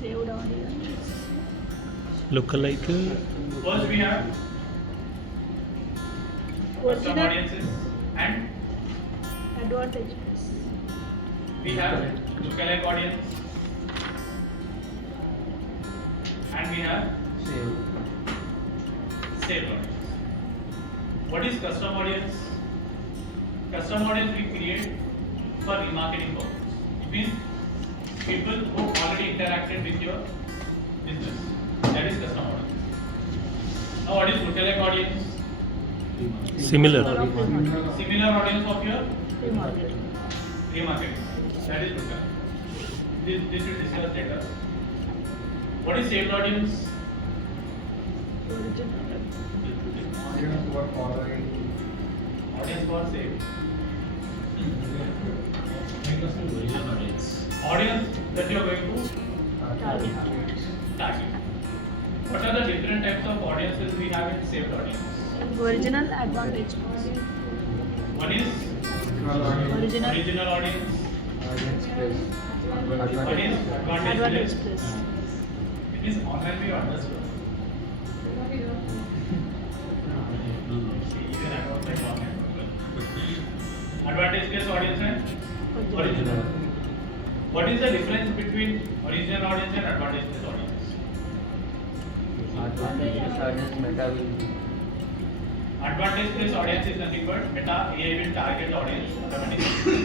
Saved audience. Lookalike. First we have custom Original audiences and advantages. we have lookalike audience and we have saved audience. What is custom audience? Custom audience we create for remarketing purpose. It means people who already interacted with your business. That is custom audience. Now what is lookalike audience? Similar. Similar audience of your Remarketing. remarketing. That is lookalike. This will discuss later. What is saved audience? Original. Audience for saved. Audience that you are going to Target. target. What are the different types of audiences we have in saved audience? Original advantage. One is Original original audience. One is advantage advantage plus. plus. It is online we understood. Even I don't like online. Advantage plus audience and original. What is the difference between original audience and advantage plus audience? Advantage plus audience is nothing but meta AI will target the audience automatically.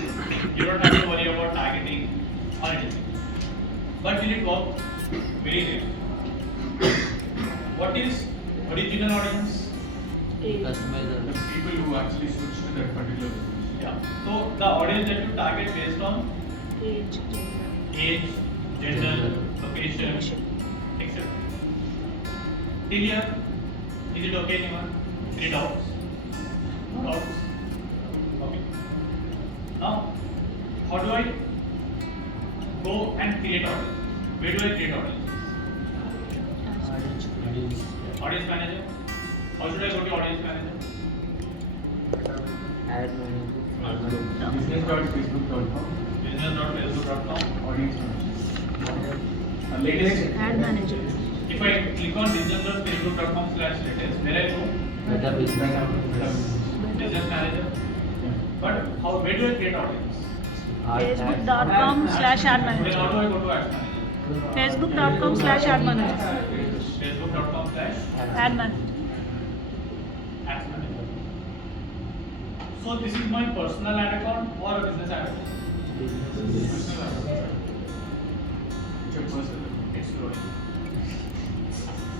You don't have to worry about targeting or anything. But will it work? Very rare. What is original audience? Age. The people who actually switch to that particular business. Yeah. So the audience that you target based on Age. age, gender, location, etc. Till here, is it okay anyone? Any doubts? No doubts? Okay. Now, how do I go and create audience? Where do I create audience? Audience manager? How should I go to audience manager? Business.facebook.com. Business.facebook.com. Audience Latest. Ad manager. If I click on business.facebook.com/latest, where I go? Business manager. But where do I create audience? Facebook.com/ad Then manager. how do I go to ads manager? Facebook.com/ad manager. Facebook.com/ads Ad manager. manager. So this is my personal ad account or a business ad account? It's your personal. It's loading.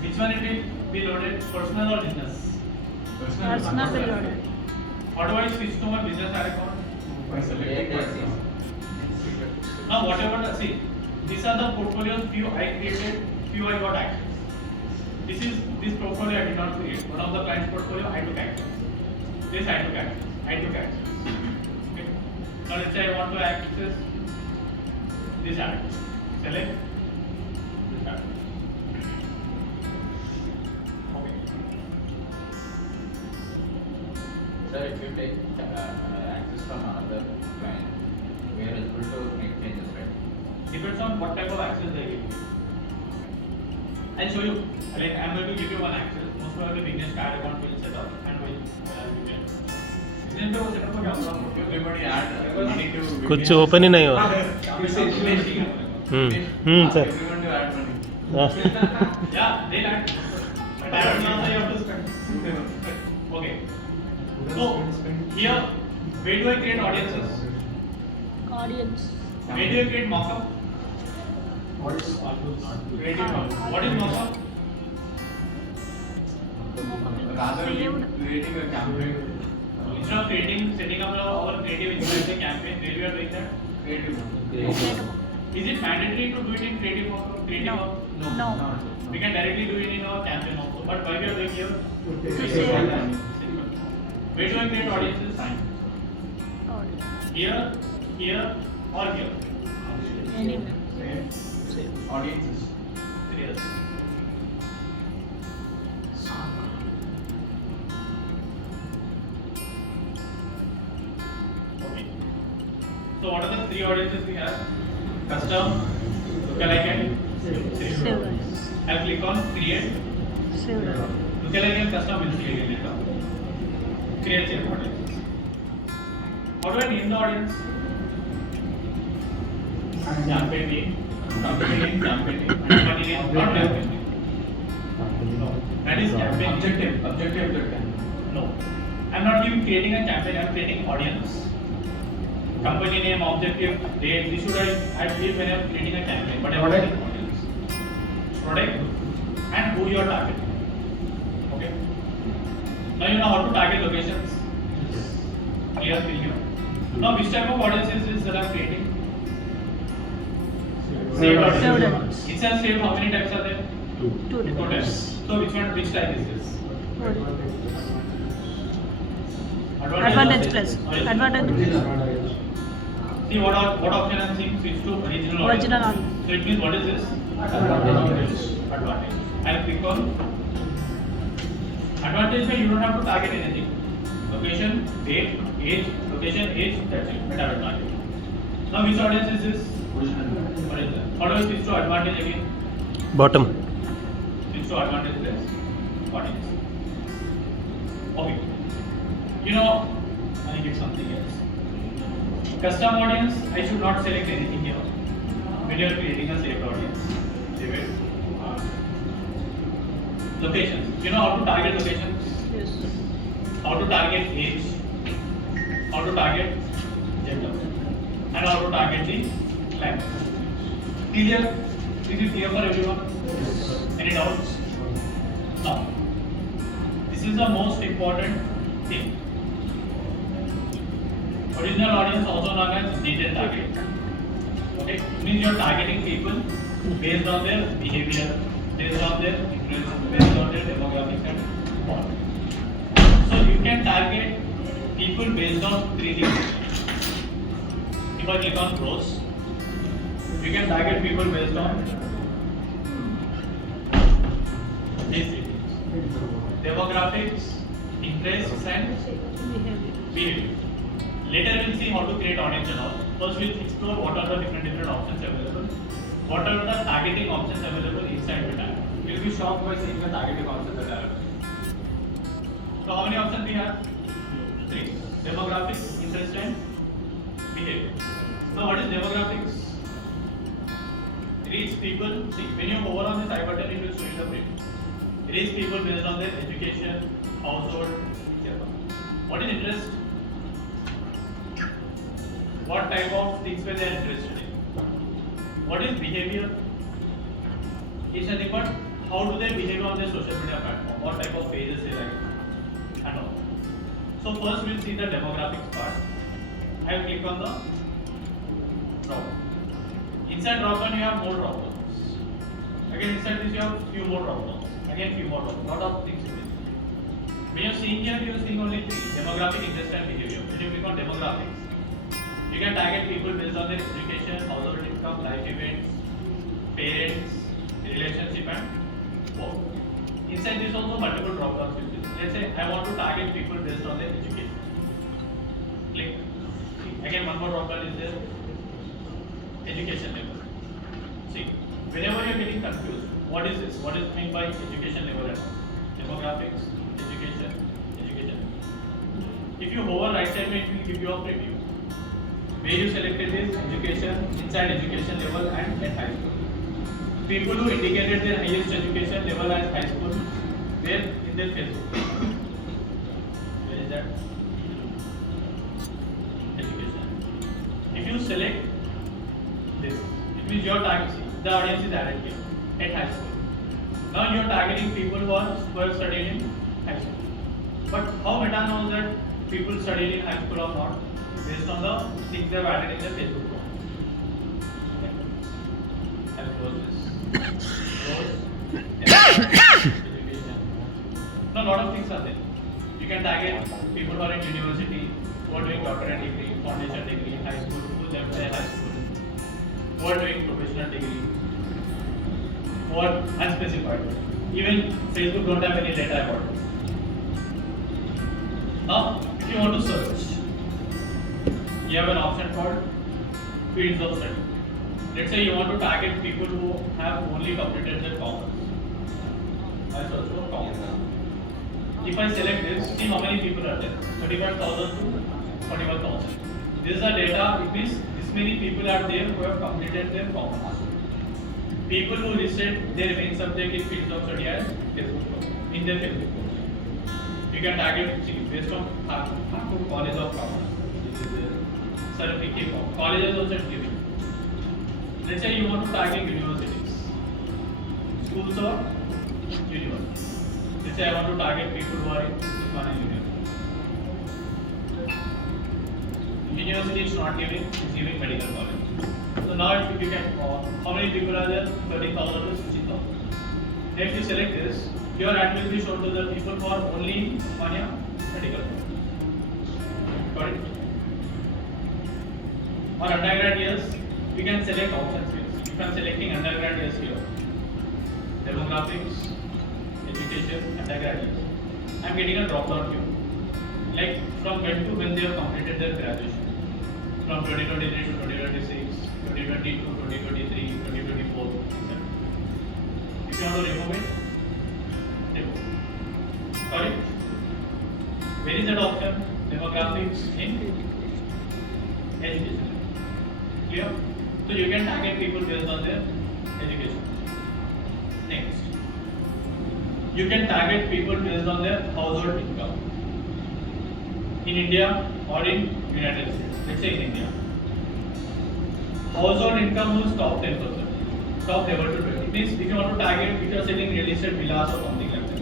Which one it will be loaded? Personal or business? Personal will load it. How do I switch to my business ad account? By selecting personal. Now whatever see, these are the portfolios few I created, few I got access. This portfolio I did not create. One of the client's portfolio I took access. This I took access. Okay. Now let's say I want to access this ad. Select this ad. Okay. Sir, if you take access from another client, we are able to make changes, right? Depends on what type of access they give you. I'll show you. Like I'm going to give you one access. Most probably Vignesh card account will set up and will you can. Vignesh को set up हो जाएगा. Everybody add money to. कुछ open ही नहीं हुआ. Vignesh ही है. Sir. Everyone to add money. Yeah, they'll add. But I don't know how you have to spend. Okay. So here, where do I create audiences? Audience. Where do I create mockup? Creating mockup. What is mockup? Rather than Saved. creating a campaign, Instead of setting up our creative influencer campaign, where we are doing that? creative. Is it mandatory to do it in creative mockup? No. No. We can directly do it in our campaign also. But why we are doing here? To save. Where do I create audiences? Audience. Here, or here? Anywhere. Audiences. Yes. Okay. So what are the three audiences we have? Custom, lookalike and I'll click on create. Saved. Look at again custom will see again later. Create saved audience. How do I name the audience? Campaign name, company name, campaign name, company name, not campaign name. That is campaign Objective that time. No, I'm not even creating a campaign. I'm creating audience. Company name, objective, date. This should I believe when I'm creating a campaign, but I'm creating audience. Product and who you are targeting. Okay. Now you know how to target locations. Clear thing here. Now which type of audience is this that I'm creating? Saved audience. Saved audience. It says saved. How many types are there? Two Two different. types. So which type is this? Advantage plus. Advantage. See what option I'm seeing? Switch to original Original audience. audience. So it means what is this? Advantage. Advantage. I'll click on advantage where you don't have to target anything. Location, date, age, location, age, that's it. But I will target. Now which audience is this? Original. How do I switch to advantage again? Bottom. Switch to advantage plus audience. Okay. You know, I think it's something else. Custom audience, I should not select anything here. When you are creating a saved audience, save it. Locations. You know how to target locations? Yes. How to target age, how to target gender, and how to target the language. Clear? Is it clear for everyone? Any doubts? Now, this is the most important thing. Original audience, also known as detailed target. Okay, it means you are targeting people based on their behavior, based on their influence, based on their demographics and all. So you can target people based on three things. If I click on pros, you can target people based on these three things: demographics, interests, and behavior. Later we'll see how to create audience and all. First we'll explore what are the different options available. What are the targeting options available inside the tag. You'll be shocked by seeing the targeting options that are available. So how many options we have? Three. Demographics, interest, and behavior. Now what is demographics? Reach people. See, when you hover on this I button, it will show you the preview. Reach people based on their education, household, etc. What is interest? What type of things were they interested in? What is behavior? It's nothing but how do they behave on their social media platform? What type of pages they like and all. So first we'll see the demographics part. I will click on the drop. Inside drop down you have more drop downs. Again inside this you have few more drop downs. Again few more drop downs. Lot of things. When you're seeing here, you're seeing only three: demographic, interest, and behavior. When you click on demographics, you can target people based on their education, household income, life events, parents, relationship, and work. Inside this also multiple drop downs will be. Let's say I want to target people based on their education. Click. Again, one more drop down is there. Education level. See, whenever you're getting confused, what is this? What is meant by education level and all? Demographics, education. If you hover right side, it will give you a preview. Where you selected is education, inside education level and at high school. People who indicated their highest education level as high school, where in their Facebook. Where is that? Education. If you select this, it means your target, the audience is added here at high school. Now you are targeting people who are studying in high school. But how Meta knows that people studied in high school or not? Based on the things they have added in their Facebook profile. Okay. I'll close this. Close. Education. Now, a lot of things are there. You can target people who are in university, who are doing doctorate degree, foundation degree, high school, who left their high school, who are doing professional degree, who are unspecified. Even Facebook don't have any data about it. Now, if you want to search, you have an option called fields of study. Let's say you want to target people who have only completed their commerce. That's also common. If I select this, see how many people are there. 31,000 to 41,000. This is the data. It means this many people are there who have completed their common. People who listed their main subject in field of study as Facebook course, in their Facebook course. You can target based on college of commerce. This is the certificate of colleges also giving. Let's say you want to target universities, schools or universities. Let's say I want to target people who are in one university. University is not giving, it's giving medical college. So now if you can, how many people are there? 30,000 to 60,000. If you select this, your ad will be shown to the people who are only in Mania medical college. Got it? For undergrad years, we can select options here. If I am selecting undergrad years here, demographics, education, undergrad years, I am getting a drop down here. Like from when they have completed their graduation. From 2023 to 2026, 2020 to 2023, 2024, etc. If you want to remove it, remove. Sorry. Where is that option? Demographics in education. Clear? So you can target people based on their education. Next. You can target people based on their household income. In India or in United States. Let's say in India. Household income is top 10%. Top level to 20. It means if you want to target, if you are selling real estate villas or something like that,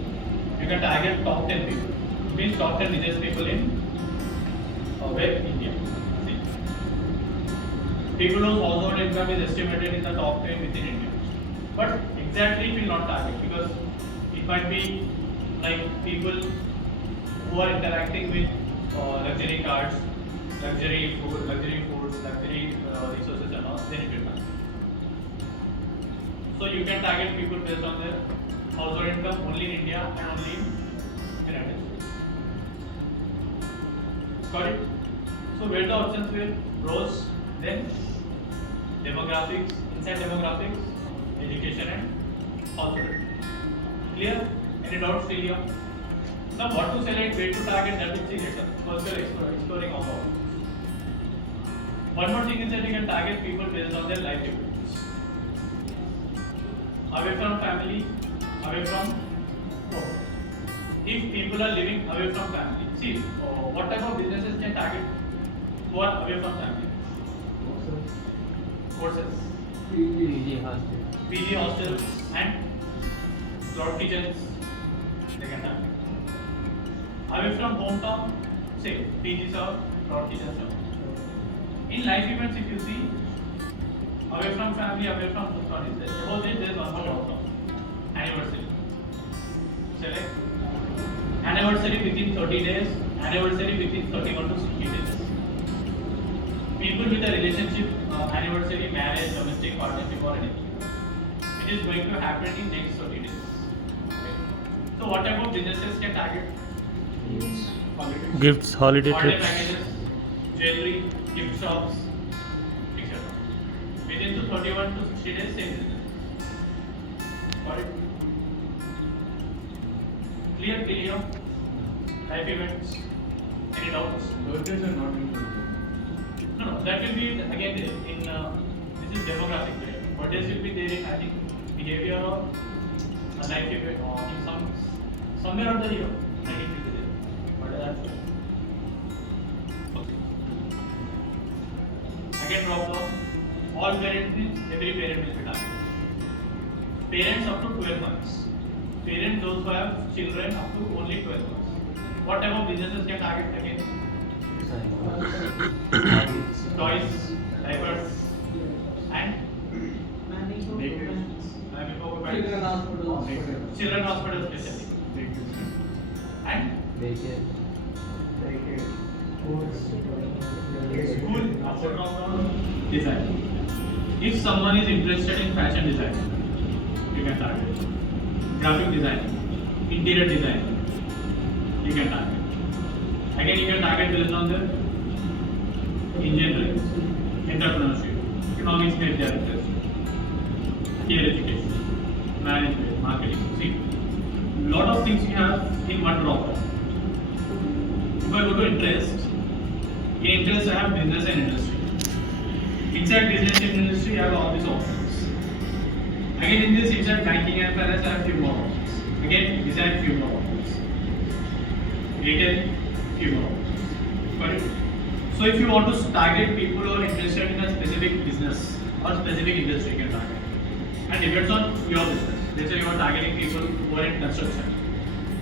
you can target top 10 people. It means top 10 richest people in where India. See. People whose household income is estimated in the top 10 within India. But exactly it will not target because it might be like people who are interacting with luxury cars, luxury foods, luxury resources and all, then it will target. So you can target people based on their household income only in India and only in United States. Got it? So where the options will browse, then demographics, inside demographics, education and household. Clear? Any doubts still here? Now what to select, where to target, that will see later. First we are exploring all of. One more thing is that you can target people based on their life events. Away from family, away from home. If people are living away from family, see what type of businesses can target who are away from family? Courses. PG hostels and cloud kitchens, they can target. Away from hometown, say PGs or cloud kitchens. In life events, if you see, away from family, away from hometown is there. Suppose there is one more outcome. Anniversary. Select anniversary within 30 days, anniversary within 31 to 60 days. People with a relationship, anniversary, marriage, domestic partnership or anything. It is going to happen in next 30 days. Okay. So what type of businesses can target? Gifts, holiday trips. Packages, jewelry, gift shops, etc. Within 31 to 60 days, same business. Got it? Clear till here? Life events? Any doubts? Birthdays are not included. No, that will be again there in this is demographic. Right? Birthdays will be there in I think behavior or a life event or in somewhere of the year. I think it will be there. But that's okay. Again drop down. All parents means every parent will be targeted. Parents up to 12 months. Parents those who have children up to only 12 months. What type of businesses can target again? Toys, diapers, and children hospital especially. And school after lockdown design. If someone is interested in fashion design, you can target. Graphic design, interior design, you can target. Again, you can target based on the engineering, entrepreneurship, economics may their interest, higher education, management, marketing. See, things you have in one dropper. If I go to interest, in interest I have business and industry. Inside business and industry, I have all these options. Again, in this inside banking and finance, I have few more options. Again, design few more options. Retail, few more options. Got it? So if you want to target people who are interested in a specific business or specific industry, you can target. And depends on your business. Let's say you are targeting people who are in construction,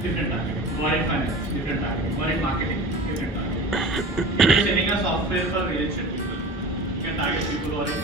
different target. Who are in finance, different target. Who are in marketing, different target. If you are selling a software for real estate people, you can target people who are in